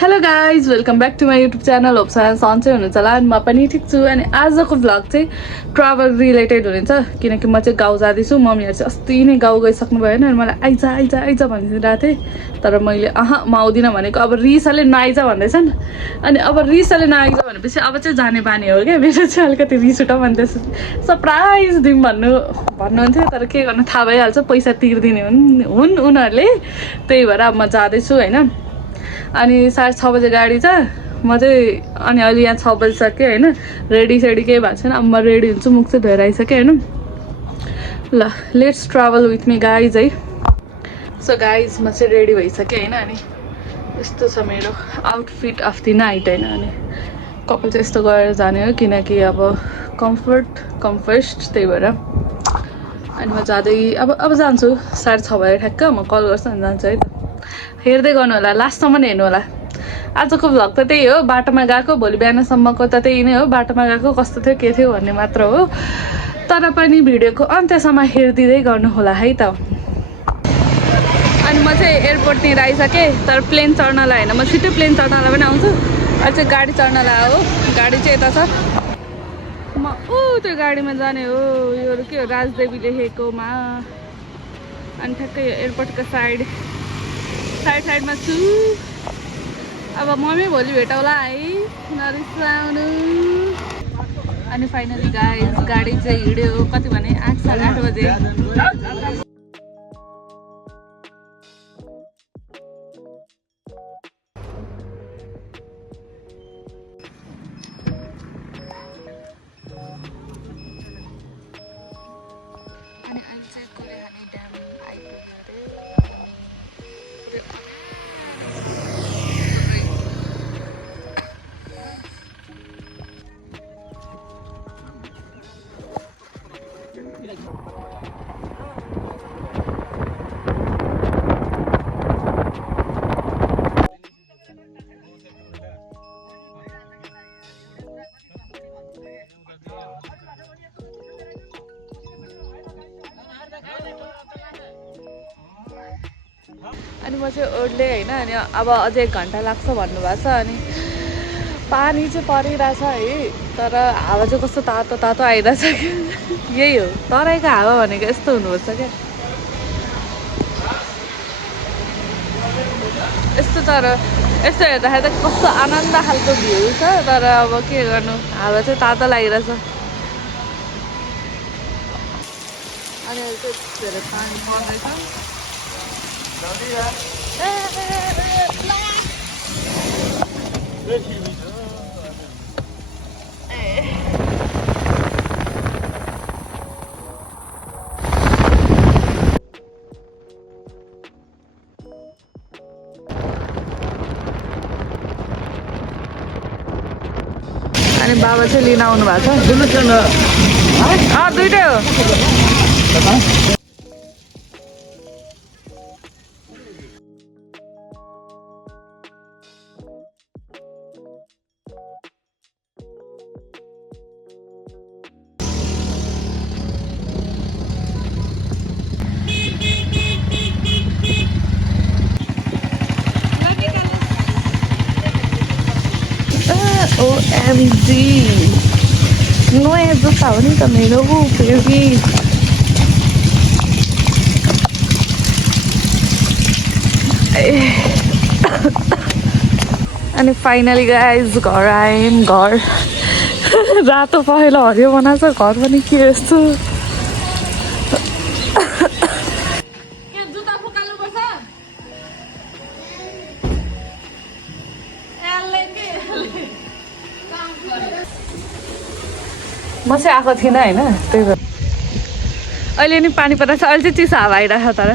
Hello guys welcome back to my YouTube channel hope सन्चै हुनुहुन्छ होला अनि म पनि ठिक छु। अनि आजको भ्लग चाहिँ ट्राभल रिलेटेड हुनेछ किनकि म चाहिँ गाउँ जाँदैछु। मम्मीहरू चाहिँ अस्ति नै गाउँ गइसक्नु भयो होइन अनि मलाई आइज आइज आइज भनिरहेको थिएँ तर मैले म आउँदिनँ भनेको। अब रिसाले नआइज भन्दैछन् अनि अब रिसाले नआइज भनेपछि अब चाहिँ जाने बानी हो क्या। मेरो चाहिँ अलिकति रिस उठ भन्दैछ सरप्राइज दिउँ भन्नुहुन्थ्यो तर के गर्नु थाहा भइहाल्छ पैसा तिर्दिने हुन् उनीहरूले। त्यही भएर अब म जाँदैछु होइन। अनि 6:30 बजे गाडी छ म चाहिँ अनि अहिले यहाँ 6 बजिसक्यो होइन। रेडी सेडी केही भएको छैन। अब म रेडी हुन्छु मुख चाहिँ धोएर आइसकेँ होइन। ल let's travel with me guys है। सो गाइज म चाहिँ रेडी भइसकेँ होइन। अनि यस्तो छ मेरो आउटफिट अफ द नाइट होइन। अनि कपाल चाहिँ यस्तो गरेर जाने हो किनकि अब कम्फर्स्ट त्यही भएर। अनि म जाँदै अब जान्छु 6:30 भयो ठ्याक्क म कल गर्छु अनि जान्छु है त। हेर्दै गर्नु होला लास्टसम्म हेर्नु होला। आजको भ्लग त त्यही हो बाटोमा गएको भोलि बिहानसम्मको त त्यही नै हो बाटोमा गएको कस्तो थियो के थियो भन्ने मात्र हो। तर पनि भिडियोको अन्त्यसम्म हेरिदिँदै गर्नु होला है त। अनि म चाहिँ एयरपोर्टतिर आइसकेँ तर प्लेन चढ्नलाई होइन म छिट्टै प्लेन चढ्नलाई पनि आउँछु। अहिले चाहिँ गाडी चढ्नलाई हो गाडी चाहिँ यता छ म त्यो गाडीमा जाने हो। यो के हो राजदेवी लेखेकोमा अनि ठ्याक्कै एयरपोर्टको साइडमा छु। अब मम्मी भोलि भेटौँला है नरिसाउनु। अनि फाइनली गाइज गाडी चाहिँ हिँड्यो कति भने 8:30 बजे। अनि अहिले चाहिँ कुलेखानी ड्याम अनि म चाहिँ ओर्ले होइन। अनि अब अझै 1 घन्टा लाग्छ भन्नुभएको छ। अनि पानी चाहिँ परिरहेछ है तर हावा चाहिँ कस्तो तातो तातो आइरहेछ क्या। यही हो तराईको हावा भनेको यस्तो हुनुपर्छ क्या यस्तो। तर यस्तो हेर्दाखेरि त कस्तो आनन्द खालको भ्यू छ तर अब के गर्नु हावा चाहिँ तातो लागिरहेछ। अनि अहिले चाहिँ धेरै पानी पर्दैछ। अनि बाबा चाहिँ लिन आउनु भएको छ। दुइटै हो। OMG नयाँ जुत्ता हो नि त मेरो फेरि। अनि फाइनली गाइज घर आयौँ। घर रातो पहेँलो हरियो बनाएको छ घर पनि के यस्तो। म चाहिँ आएको थिइनँ होइन त्यही भएर अहिले नि पानी परेको छ। अहिले चाहिँ चिसो हावा आइरहेको छ तर।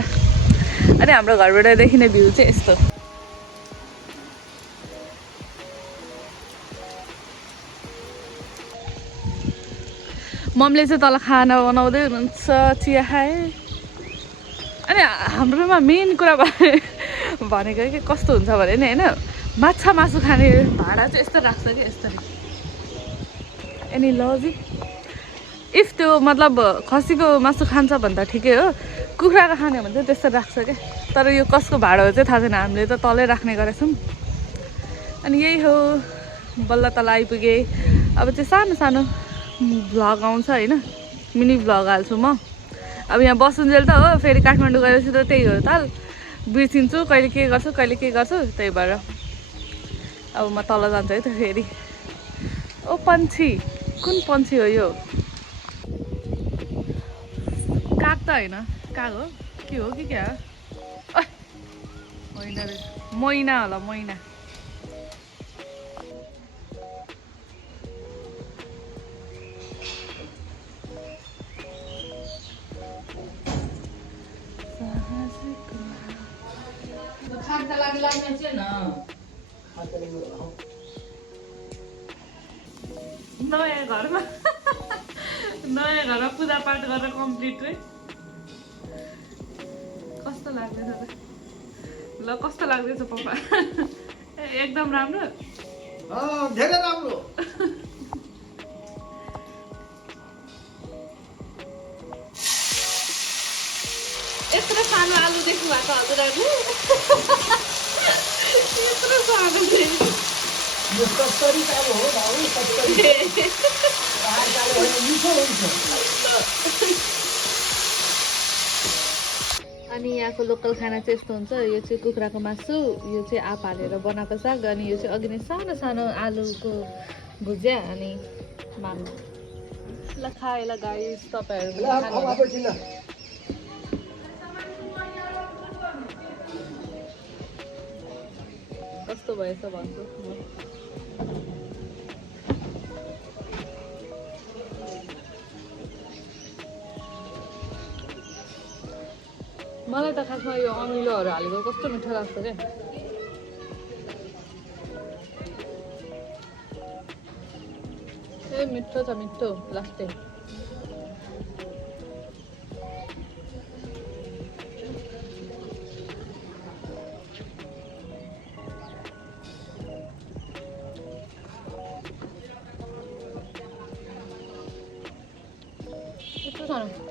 अनि हाम्रो घरबाट देखिने भ्यू चाहिँ यस्तो। मम्मीले चाहिँ तल खाना बनाउँदै हुनुहुन्छ चिया खाए। अनि हाम्रोमा मेन कुरा भनेको कि कस्तो हुन्छ भने नि होइन माछा मासु खाने भाडा चाहिँ यस्तो राख्छ कि यस्तो। एनी लजिक इफ त्यो मतलब खसीको मासु खान्छ भने त ठिकै हो कुखुराको खाने भने चाहिँ त्यस्तो राख्छ क्या। तर यो कसको भाडा हो चाहिँ थाहा छैन हामीले त तलै राख्ने गरेछौँ। अनि यही हो बल्ल तल आइपुगेँ अब चाहिँ सानो सानो भ्लग आउँछ होइन मिनी भ्लग हाल्छु म अब यहाँ बसुन्जेल त हो फेरि काठमाडौँ गएपछि त त्यही हो ताल बिर्सिन्छु कहिले के गर्छु त्यही भएर अब म तल जान्छु है त फेरि ओ पन्छी कुन पन्छी हो यो काग त होइन काग हो के हो कि क्या होइन रे मैना होला मैना नयाँ घरमा पूजापाठ गरेर कम्प्लिट है कस्तो लाग्दैछ त ल कस्तो लाग्दैछ पप्पा एकदम राम्रो धेरै राम्रो यत्रो सानो आलु देख्नु भएको हजुरहरू यत्रो सानो यो कस्तरी कालो हो भाउ कस्तरी कालो होइन मिठो हुन्छ अनि यहाँको लोकल खाना चाहिँ यस्तो हुन्छ यो चाहिँ कुखुराको मासु यो चाहिँ आँप हालेर बनाएको साग अनि यो चाहिँ अघि नै सानो सानो आलुको भुजिया अनि माम ल खाएला गाइस तपाईहरु कस्तो भएछ भन्छु मलाई त खासमा यो अमिलोहरू हालेको कस्तो मिठो लाग्छ क्या ए मिठो छ मिठो लास्टै मिठो छ न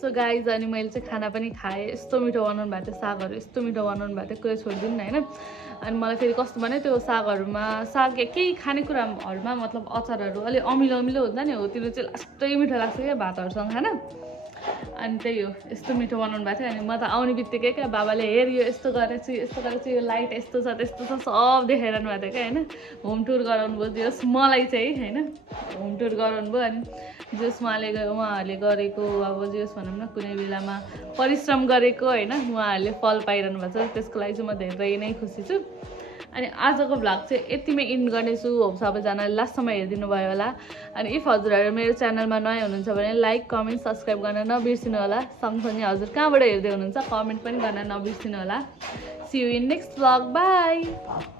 सो गाइज अनि मैले चाहिँ खाना पनि खाएँ यस्तो मिठो बनाउनु भएको थियो सागहरू यस्तो मिठो बनाउनु भएको थियो कुरा छोडिदिनु न होइन अनि मलाई फेरि कस्तो भने त्यो सागहरूमा साग केही खानेकुराहरूमा मतलब अचारहरू अलिक अमिलो अमिलो हुन्छ नि हो त्यो चाहिँ लास्टै मिठो लाग्छ क्या भातहरूसँग खान अनि त्यही हो यस्तो मिठो बनाउनु भएको थियो अनि म त आउने बित्तिकै क्या बाबाले हेर यो यस्तो गरेछु यो लाइट यस्तो छ त्यस्तो छ सब देखाइरहनु भएको थियो क्या होइन होम टुर गराउनु भयो जस मलाई चाहिँ होइन होम टुर गराउनु भयो अनि जस उहाँहरूले गरेको अब जस भनौँ न कुनै बेलामा परिश्रम गरेको होइन उहाँहरूले फल पाइरहनु भएको छ त्यसको लागि चाहिँ म धेरै नै खुसी छु अनि आजको भ्लग चाहिँ यतिमै इन्ड गर्नेछु होप सबैजनाले लास्टसम्म हेरिदिनु भयो होला अनि इफ हजुरहरू मेरो च्यानलमा नयाँ हुनुहुन्छ भने लाइक कमेन्ट सब्सक्राइब गर्न नबिर्सिनु होला सँगसँगै हजुर कहाँबाट हेर्दै हुनुहुन्छ कमेन्ट पनि गर्न नबिर्सिनु होला see you in next vlog by